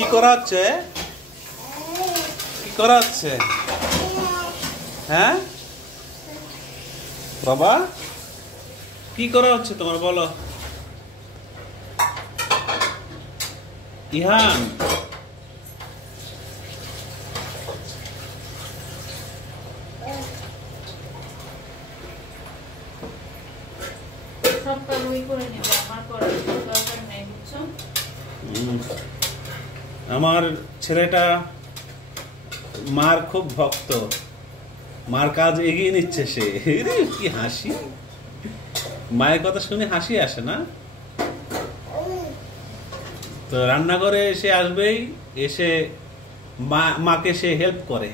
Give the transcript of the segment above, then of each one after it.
কি করা হচ্ছে? কি করা হচ্ছে? হ্যাঁ বাবা, কি করা হচ্ছে তোমার, বলো। ইহান, আমার ছেলেটা মার খুব ভক্ত, মার কাজ এগিয়ে নিচ্ছে সে। কি হাসি, মায়ের কথা শুনে হাসি আসে না? তো রান্নাঘরে এসে আসবেই, এসে মাকে সে হেল্প করে।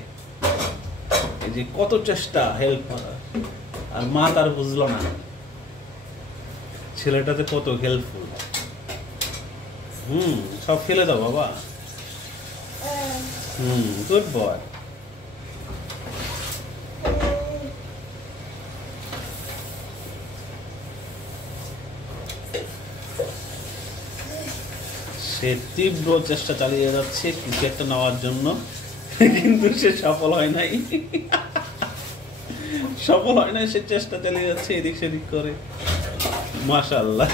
এই যে কত চেষ্টা হেল্প করার, আর মা তার বুঝলো না ছেলেটাতে কত হেল্পফুল। সব ফেলে দাও বাবা। Good boy. সে তীব্র চেষ্টা চালিয়ে যাচ্ছে কিছু একটা নেওয়ার জন্য, কিন্তু সে সফল হয় নাই। সফল হয় নাই, সে চেষ্টা চালিয়ে যাচ্ছে এদিক সেদিক করে। মাশাআল্লাহ।